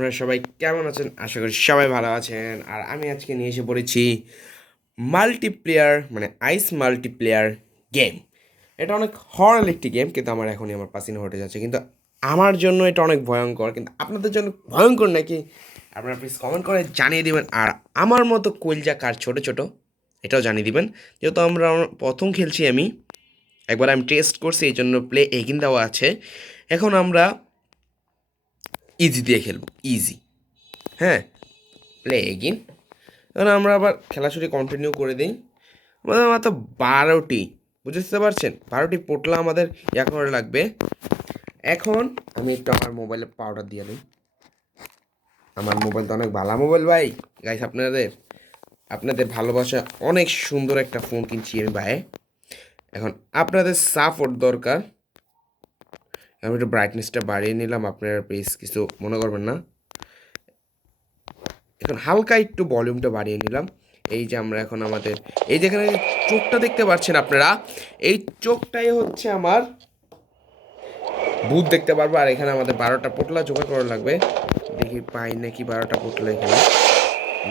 আপনারা সবাই কেমন আছেন? আশা করি সবাই ভালো আছেন। আর আমি আজকে নিয়ে এসে পড়েছি মাল্টিপ্লেয়ার মানে আইস মাল্টিপ্লেয়ার গেম। এটা অনেক হরর একটি গেম, কিন্তু আমার পাসিনে হটে যাচ্ছে। কিন্তু আমার জন্য এটা অনেক ভয়ঙ্কর, কিন্তু আপনাদের জন্য ভয়ঙ্কর নাকি আপনারা প্লিজ কমেন্ট করে জানিয়ে দিবেন। আর আমার মতো কলজা কার ছোট ছোট এটাও জানিয়ে দিবেন। যেহেতু প্রথম খেলছি, একবার আমি টেস্ট করছি, এই জন্য প্লে এগিন দেওয়া আছে। এখন আমরা ইজি দিয়ে খেলবো, ইজি। হ্যাঁ, প্লে এগিন। এখন আমরা আবার খেলা শুরু কন্টিনিউ করে দিই। আমাদের মাত্র 12টি, বুঝতে পারছেন, 12টি পোটলা আমাদের করে লাগবে। এখন আমি একটু আমার মোবাইলে পাউডার দিয়ে নিই। আমার মোবাইল তো অনেক ভালো মোবাইল ভাই। গাইস, আপনাদের আপনাদের ভালোবাসা, অনেক সুন্দর একটা ফোন কিনছি আমি ভাই। এখন আপনাদের সাপোর্ট দরকার। আমি একটু ব্রাইটনেসটা বাড়িয়ে নিলাম, আপনারা প্লিজ কিছু মনে করবেন না। এখন হালকা একটু ভলিউমটা বাড়িয়ে নিলাম। এই যে আমরা এখন এই যেখানে চোখটা দেখতে পাচ্ছেন আপনারা, এই চোখটাই হচ্ছে আমার ভূত দেখতে পারবো। আর এখানে আমাদের 12টা পোটলা জোগাড় করা লাগবে। দেখি পাই নাকি 12টা পোটলা এখানে।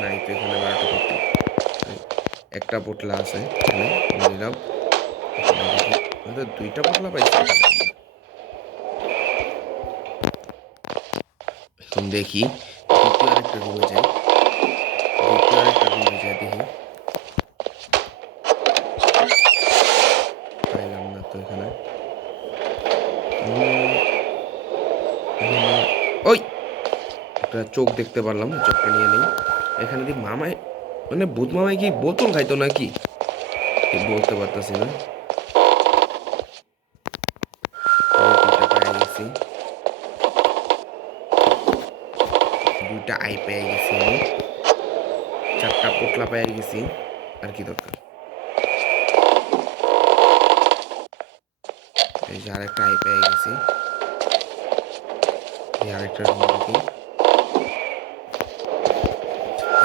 নাই তো এখানে 12টা পোটলা। একটা পোটলা আছে এখানে, নিলাম। এখানে দেখি হয়তো 2টা পোটলা পাইছি। এখন দেখি দ্বিতীয় আরেকটা রুমে যাই। দেখি পাইলাম না তো এখানে। ওই একটা চোখ দেখতে পারলাম, চোখটা নিয়ে নেই। এখানে দি মামাই, মানে ভূত মামাই কি বোতল খাইতো নাকি ঠিক বলতে পারতেছি না। গেছি, 2টা আই পেয়ে গেছি আমি, 4টা পোটলা পেয়ে গেছি। আর কি দরকার? এই যে আরেকটা আই পেয়ে গেছি। এই আরেকটা রুম দেখি।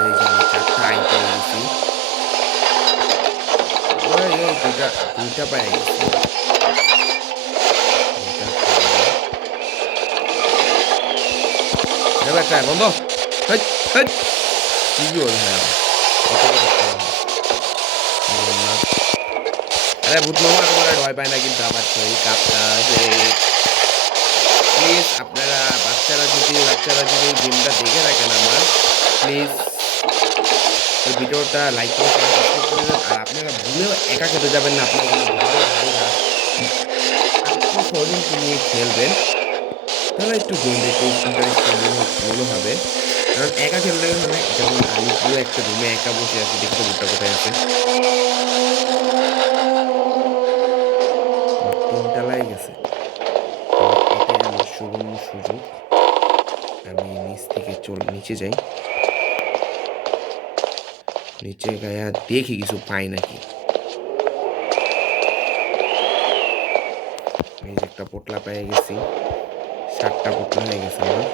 এই যে আমি 4টা আই পেয়ে গেছি। ওই ওই 2টা পেয়ে গেছি। একটা বন্ধ। হেট, হেট। কি জোর ভাই আমার। কত বড় সাহস। বললাম না। আরে ভূত মামা তোমার ভয় পায় না, কিন্তু আমার শরীর কাঁপতাছে। প্লিজ আপনারা বাচ্চারা যদি গেমটা দেখে থাকেন আমার, প্লিজ ওই ভিডিওটা লাইক করে সাবস্ক্রাইব করে দেন। আর আপনারা ভুলেও একা খেতে যাবেন না, আপনার কোনো ভালো ভাইরা আত্মীয় স্বজনকে নিয়ে খেলবেন, তাহলে একটু গেম দেখতে ইন্টারেস্টিং মনে হবে। কারণ একা খেললে মানে, যেমন আমি পুরো একটা রুমে একা বসে আছি, দেখি তো ভুট্টা কোথায় আছে। 3 তলায় গেছে। তাহলে এটাই আমার সুবর্ণ সুযোগ। আমি নিচ থেকে নিচে যাই, নিচে গায়া দেখি কিছু পাই নাকি। এই যে একটা পোটলা পেয়ে গেছি, 7টা পোটলা হয়ে গেছে আমার।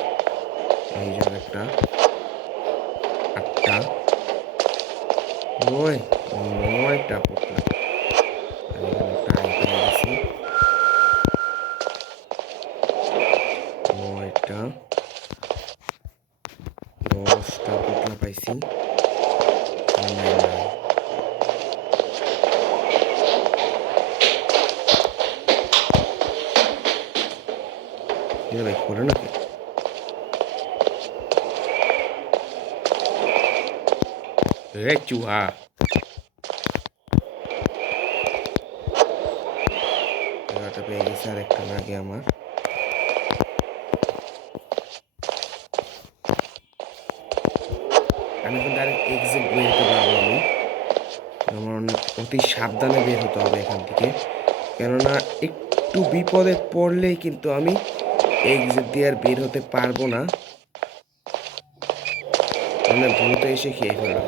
এই যে আরেকটা, 8টা, 9টা পোটলা। আর এখানে একটা আই পেয়ে গেছি, 9টা, 10টা পোটলা পাইছি। নাই নাই, ভাই খোলে নাকি? রে চুহা। এগারোটা পেয়ে গেছে, আর একটা লাগে আমার। আমি এখন ডাইরেক্ট এক্সিট বের হতে পারবো আমি। আমার অনেক অতি সাবধানে বের হতে হবে এখান থেকে, কেননা একটু বিপদে পড়লেই কিন্তু আমি এক্সিট দিয়ে আর বের হতে পারবো না, মানে ভূত এসে খেয়ে ফেলবে।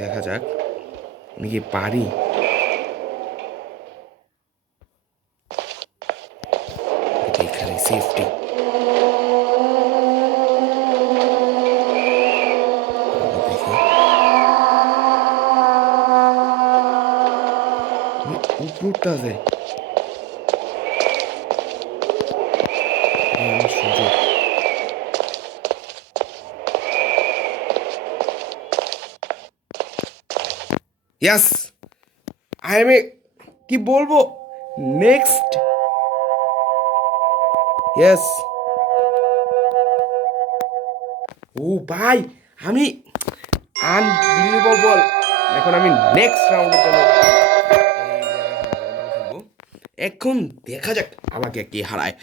দেখা যাক আমি কি পারি। এখানে সেফটি। দেখি উপরটা আছে আমার সুযোগ। ইয়াস আই এম এ, কি বলবো, নেক্সট। ইয়েস। ও ভাই, আমি আনবিলিভেবল। এখন আমি নেক্সট রাউন্ডের জন্য এখন দেখা যাক আমাকে কি হারায়।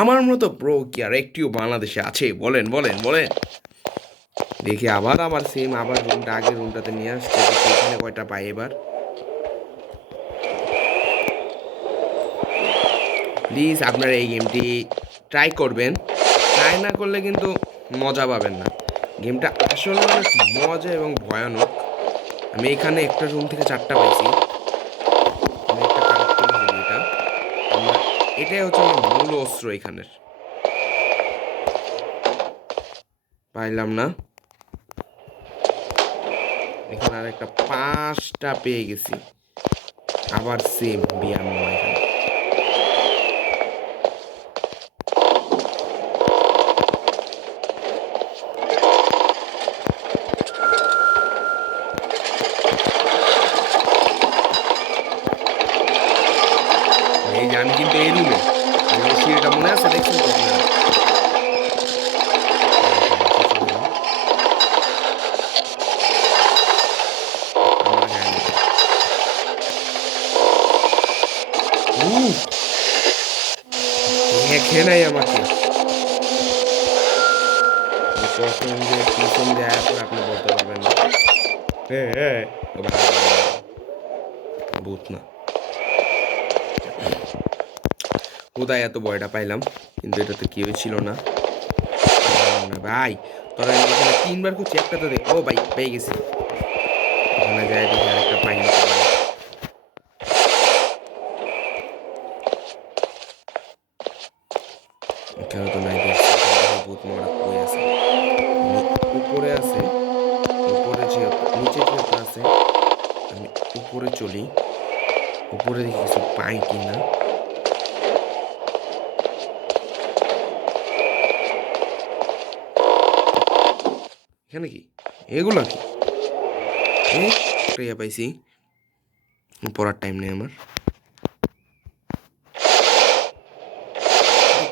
আমার মতো প্রো কি আর একটিও বাংলাদেশে আছে? বলেন বলেন বলেন। দেখি আবার আমার সেম আবার রুমটা আগের রুমটাতে নিয়ে আসছে। এখানে কয়টা পাই এবার। প্লিজ আপনারা এই গেমটি ট্রাই করবেন। ট্রাই না করলে কিন্তু মজা পাবেন না। গেমটা আসলে অনেক মজা এবং ভয়ানক। আমি এখানে একটা রুম থেকে 4টা পাইছি। আমি একটা কালেক্ট করে ফেলি এটা। এটাই হচ্ছে আমার মূল অস্ত্র এখানের। পাইলাম না। এখানে আর একটা 5টা পেয়ে গেছি। আবার সেম 52 এখানে। এই যে আমি কিন্তু এই রুমে সিঁড়িটা মনে আছে, দেখছেন তো আপনারা? দেখে নাই আমাকে। কখন যে পিছন দেওয়ার পর আপনি বলতে পারবেন না। হ্যাঁ, ভূত না। কোথায় এত ভয়টা পাইলাম, কিন্তু এটা তো কেউই ছিল না। ভাই তোরা এখানে 3বার খুঁজছি, একটা তো দেখ। ও ভাই পেয়ে গেছি। এখানে যায় দেখি আরেকটা পাইনি। এখানে তো নাই, দেখছি ভূত মারা কই আছে। উপরে আছে, উপরে যে নিচে যেহেতু আছে আমি উপরে চলি। উপরে দেখি কিছু পাই কিনা। এখানে কি এগুলা কি? একটা পাইছি। পড়ার টাইম নেই আমার।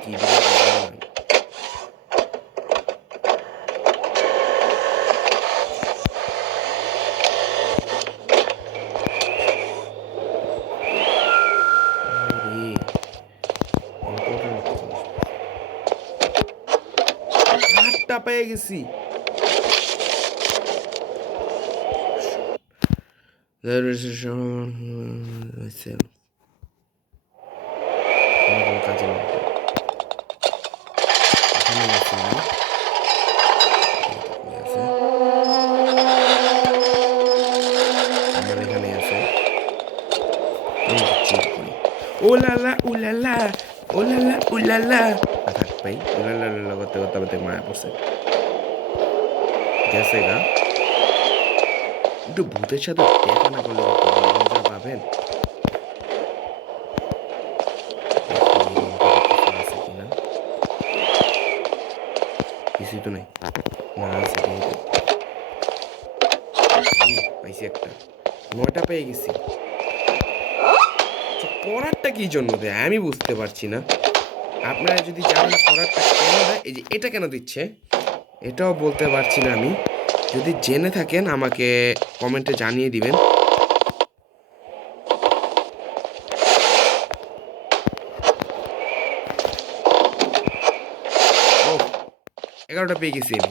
কি পেয়ে গেছি। There is a show myself. কাজে আমার এখানে আছে। ওলালা উলালা ওলালা উলালা। থাক ভাই, উলালা করতে করতে করতে মায়া পড়ছে। গেছে গা। একটু ভূতের সাথে দেখা না করলে মজা পাবেন। কিছুই তো নাই। না আছে পাইছি একটা। 9টা পেয়ে গেছি। পড়ারটা কি জন্য দেয় আমি বুঝতে পারছি না। আপনারা যদি জানেন পড়ারটা কেন দেয়, এই যে এটা কেন দিচ্ছে এটাও বলতে পারছি না আমি। যদি জেনে থাকেন আমাকে কমেন্টে জানিয়ে দিবেন। ও 11টা পেয়ে গেছি আমি।